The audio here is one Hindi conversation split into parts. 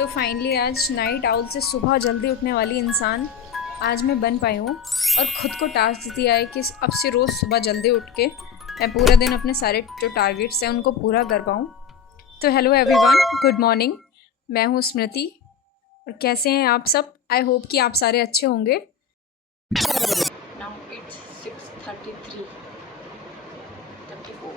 तो फाइनली आज नाइट आउल से सुबह जल्दी उठने वाली इंसान आज मैं बन पाई हूँ और ख़ुद को टास्क दिया है कि अब से रोज़ सुबह जल्दी उठ के मैं पूरा दिन अपने सारे जो टारगेट्स हैं उनको पूरा कर पाऊँ। तो हेलो एवरीवन, गुड मॉर्निंग। मैं हूँ स्मृति और कैसे हैं आप सब? आई होप कि आप सारे अच्छे होंगे। Now it's 6:33, 34.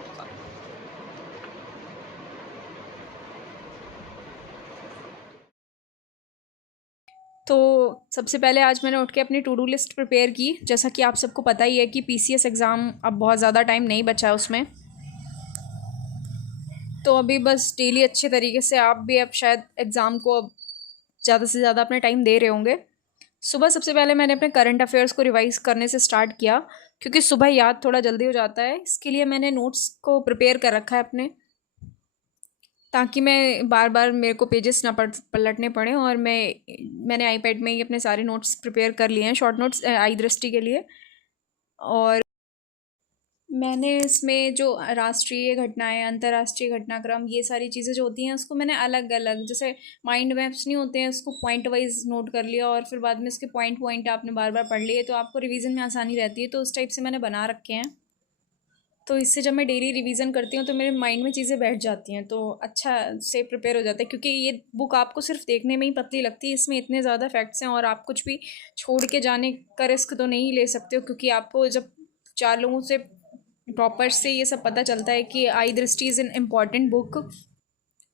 तो सबसे पहले आज मैंने उठ के अपनी टू डू लिस्ट प्रिपेयर की। जैसा कि आप सबको पता ही है कि पीसीएस एग्ज़ाम अब बहुत ज़्यादा टाइम नहीं बचा है उसमें, तो अभी बस डेली अच्छे तरीके से आप भी अब शायद एग्ज़ाम को अब ज़्यादा से ज़्यादा अपने टाइम दे रहे होंगे। सुबह सबसे पहले मैंने अपने करंट अफेयर्स को रिवाइज़ करने से स्टार्ट किया, क्योंकि सुबह याद थोड़ा जल्दी हो जाता है। इसके लिए मैंने नोट्स को प्रिपेयर कर रखा है अपने, ताकि मैं बार बार मेरे को पेजेस ना पलटने पड़े। और मैंने आईपैड में ही अपने सारे नोट्स प्रिपेयर कर लिए हैं, शॉर्ट नोट्स आई दृष्टि के लिए। और मैंने इसमें जो राष्ट्रीय घटनाएं, अंतर्राष्ट्रीय घटनाक्रम, ये सारी चीज़ें जो होती हैं उसको मैंने अलग अलग, जैसे माइंड मैप्स नहीं होते हैं, उसको पॉइंट वाइज नोट कर लिया और फिर बाद में इसके पॉइंट पॉइंट आपने बार बार पढ़ लिए तो आपको रिवीजन में आसानी रहती है। तो उस टाइप से मैंने बना रखे हैं। तो इससे जब मैं डेली रिवीजन करती हूँ तो मेरे माइंड में चीज़ें बैठ जाती हैं, तो अच्छा से प्रिपेयर हो जाता है। क्योंकि ये बुक आपको सिर्फ देखने में ही पतली लगती है, इसमें इतने ज़्यादा फैक्ट्स हैं और आप कुछ भी छोड़ के जाने का रिस्क तो नहीं ले सकते हो। क्योंकि आपको जब 4 लोगों से, टॉपर से ये सब पता चलता है कि आई दृष्टि इज़ एन इम्पॉर्टेंट बुक,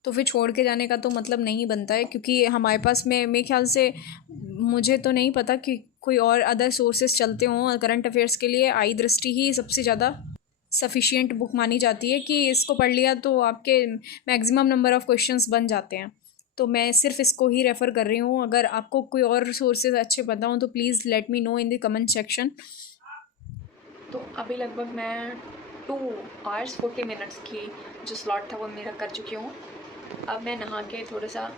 तो फिर छोड़ के जाने का तो मतलब नहीं बनता है। क्योंकि हमारे पास में मेरे ख्याल से, मुझे तो नहीं पता कि कोई और अदर सोर्सेज चलते हों करंट अफेयर्स के लिए। आई दृष्टि ही सबसे ज़्यादा सफिशिएंट बुक मानी जाती है कि इसको पढ़ लिया तो आपके मैक्सिमम नंबर ऑफ़ क्वेश्चंस बन जाते हैं। तो मैं सिर्फ इसको ही रेफ़र कर रही हूँ। अगर आपको कोई और सोर्सेज अच्छे पता हों तो please let me know in the comment section. तो अभी लगभग मैं 2 hours 40 minutes की जो स्लॉट था वो मेरा कर चुकी हूँ। अब मैं नहा के थोड़ा सा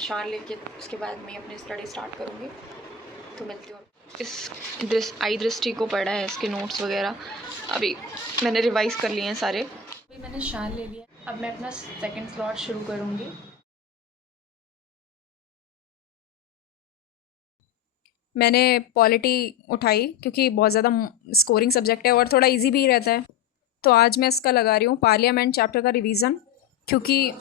शार लेके उसके बाद मैं अपनी स्टडी स्टार्ट करूँगी। तो मिलती हूँ। इस आई दृष्टि को पढ़ा है, इसके नोट्स वगैरह अभी मैंने रिवाइज़ कर लिए हैं सारे। अभी मैंने शार ले लिया, अब मैं अपना सेकंड स्लॉट शुरू करूँगी। मैंने पॉलिटी उठाई क्योंकि बहुत ज़्यादा स्कोरिंग सब्जेक्ट है और थोड़ा इजी भी रहता है। तो आज मैं इसका लगा रही हूँ पार्लियामेंट चैप्टर का रिवीजन, क्योंकि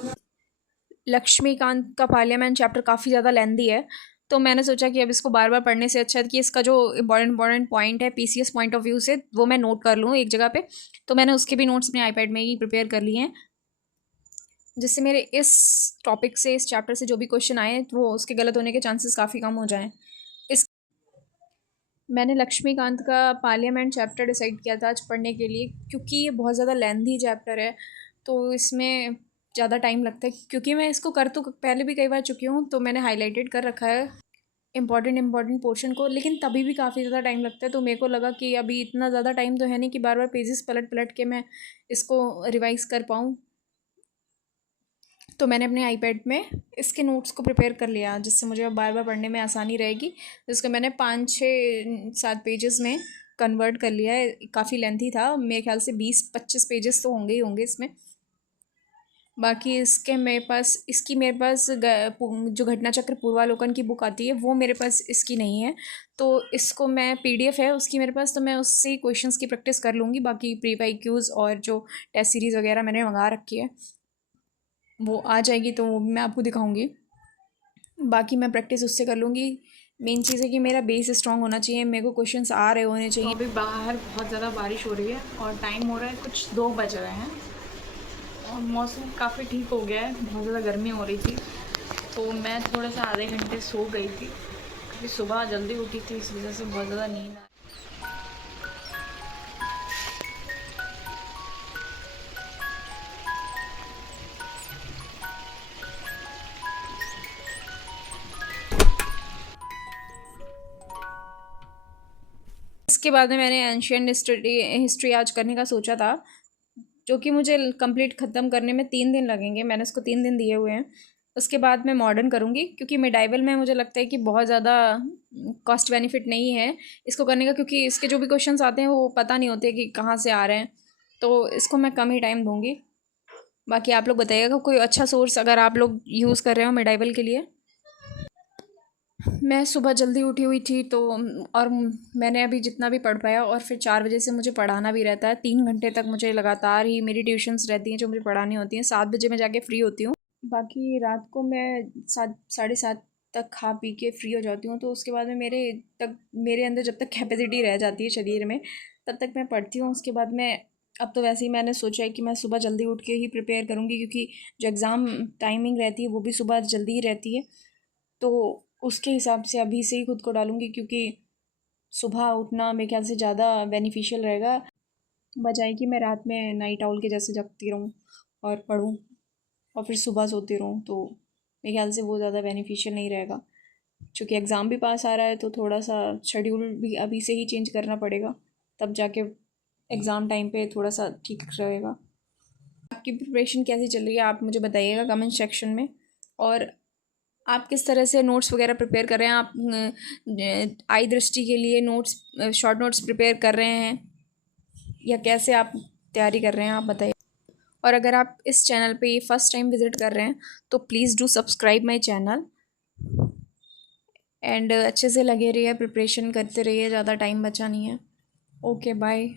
लक्ष्मीकांत का पार्लियामेंट चैप्टर काफ़ी ज़्यादा लेंदी है। तो मैंने सोचा कि अब इसको बार बार पढ़ने से अच्छा है कि इसका जो इंपॉर्टेंट पॉइंट है पीसीएस पॉइंट ऑफ व्यू से, वो मैं नोट कर लूँ एक जगह पे। तो मैंने उसके भी नोट्स अपने आईपैड में ही प्रिपेयर कर लिए हैं, जिससे मेरे इस टॉपिक से, इस चैप्टर से जो भी क्वेश्चन आए वो उसके गलत होने के चांसेस काफ़ी कम हो जाएँ। मैंने लक्ष्मीकांत का पार्लियामेंट चैप्टर डिसाइड किया था आज पढ़ने के लिए, क्योंकि ये बहुत ज़्यादा लेंथी चैप्टर है। तो इसमें ज़्यादा टाइम लगता है, क्योंकि मैं इसको कर तो पहले भी कई बार चुकी हूँ, तो मैंने हाईलाइटेड कर रखा है इंपॉर्टेंट पोर्शन को। लेकिन तभी भी काफ़ी ज़्यादा टाइम लगता है, तो मेरे को लगा कि अभी इतना ज़्यादा टाइम तो है नहीं कि बार बार पेजेस पलट पलट के मैं इसको रिवाइज़ कर पाऊँ। तो मैंने अपने आईपैड में इसके नोट्स को प्रिपेयर कर लिया, जिससे मुझे अब बार बार पढ़ने में आसानी रहेगी। जिसको मैंने 5-6-7 पेजेस में कन्वर्ट कर लिया है। काफ़ी लेंथी था, मेरे ख्याल से 20-25 पेजेस तो होंगे ही होंगे इसमें। बाकी इसकी मेरे पास जो घटना चक्र पूर्वालोकन की बुक आती है वो मेरे पास इसकी नहीं है। तो इसको मैं पीडीएफ है उसकी मेरे पास, तो मैं उससे क्वेश्चंस की प्रैक्टिस कर लूँगी। बाकी प्री वाईक्यूज़ और जो टेस्ट सीरीज़ वगैरह मैंने मंगा रखी है वो आ जाएगी तो वो मैं आपको दिखाऊंगी। बाकी मैं प्रैक्टिस उससे कर लूँगी। मेन चीज़ है कि मेरा बेस स्ट्रॉन्ग होना चाहिए, मेरे को क्वेश्चंस आ रहे होने तो चाहिए। अभी बाहर बहुत ज़्यादा बारिश हो रही है और टाइम हो रहा है कुछ 2 बज रहे हैं और मौसम काफ़ी ठीक हो गया है। बहुत ज़्यादा गर्मी हो रही थी, तो मैं थोड़ा सा आधे घंटे सो गई थी क्योंकि सुबह जल्दी उठी थी, इस वजह से बहुत ज़्यादा नींद आ। इसके बाद में मैंने एंशियंट हिस्ट्री आज करने का सोचा था, जो कि मुझे कंप्लीट ख़त्म करने में 3 दिन लगेंगे। मैंने उसको 3 दिन दिए हुए हैं। उसके बाद मैं मॉडर्न करूँगी, क्योंकि मेडाइवल में मुझे लगता है कि बहुत ज़्यादा कॉस्ट बेनिफिट नहीं है इसको करने का, क्योंकि इसके जो भी क्वेश्चंस आते हैं वो पता नहीं होते कि कहाँ से आ रहे हैं। तो इसको मैं कम ही टाइम दूँगी। बाकी आप लोग बताइएगा कोई अच्छा सोर्स अगर आप लोग यूज़ कर रहे हो मेडाइवल के लिए। मैं सुबह जल्दी उठी हुई थी तो और मैंने अभी जितना भी पढ़ पाया, और फिर 4 बजे से मुझे पढ़ाना भी रहता है। 3 घंटे तक मुझे लगातार ही मेरी ट्यूशन्स रहती हैं जो मुझे पढ़ानी होती हैं। 7 बजे मैं जाके फ़्री होती हूँ। बाकी रात को मैं 7 साढ़े 7 तक खा पी के फ्री हो जाती हूँ। तो उसके बाद में मेरे अंदर जब तक कैपेसिटी रह जाती है शरीर में, तब तक मैं पढ़ती हूँ। उसके बाद मैं, अब तो वैसे ही मैंने सोचा है कि मैं सुबह जल्दी उठ के ही प्रिपेयर करूँगी, क्योंकि जो एग्ज़ाम टाइमिंग रहती है वो भी सुबह जल्दी ही रहती है। तो उसके हिसाब से अभी से ही खुद को डालूँगी, क्योंकि सुबह उठना मेरे ख्याल से ज़्यादा बेनिफिशियल रहेगा, बजाय कि मैं रात में नाइट आउल के जैसे जगती रहूँ और पढूँ और फिर सुबह सोती रहूँ। तो मेरे ख्याल से वो ज़्यादा बेनिफिशियल नहीं रहेगा। चूँकि एग्ज़ाम भी पास आ रहा है तो थोड़ा सा शेड्यूल भी अभी से ही चेंज करना पड़ेगा, तब जाके एग्ज़ाम टाइम पे थोड़ा सा ठीक रहेगा। आपकी प्रिपरेशन कैसी चल रही है आप मुझे बताइएगा कमेंट सेक्शन में। और आप किस तरह से नोट्स वगैरह प्रिपेयर कर रहे हैं? आप आई दृष्टि के लिए नोट्स, शॉर्ट नोट्स प्रिपेयर कर रहे हैं, या कैसे आप तैयारी कर रहे हैं, आप बताइए। और अगर आप इस चैनल पे ये फर्स्ट टाइम विज़िट कर रहे हैं तो please do subscribe my channel, and अच्छे से लगे रहिए, प्रिपरेशन करते रहिए, ज़्यादा टाइम बचा नहीं है। Okay bye.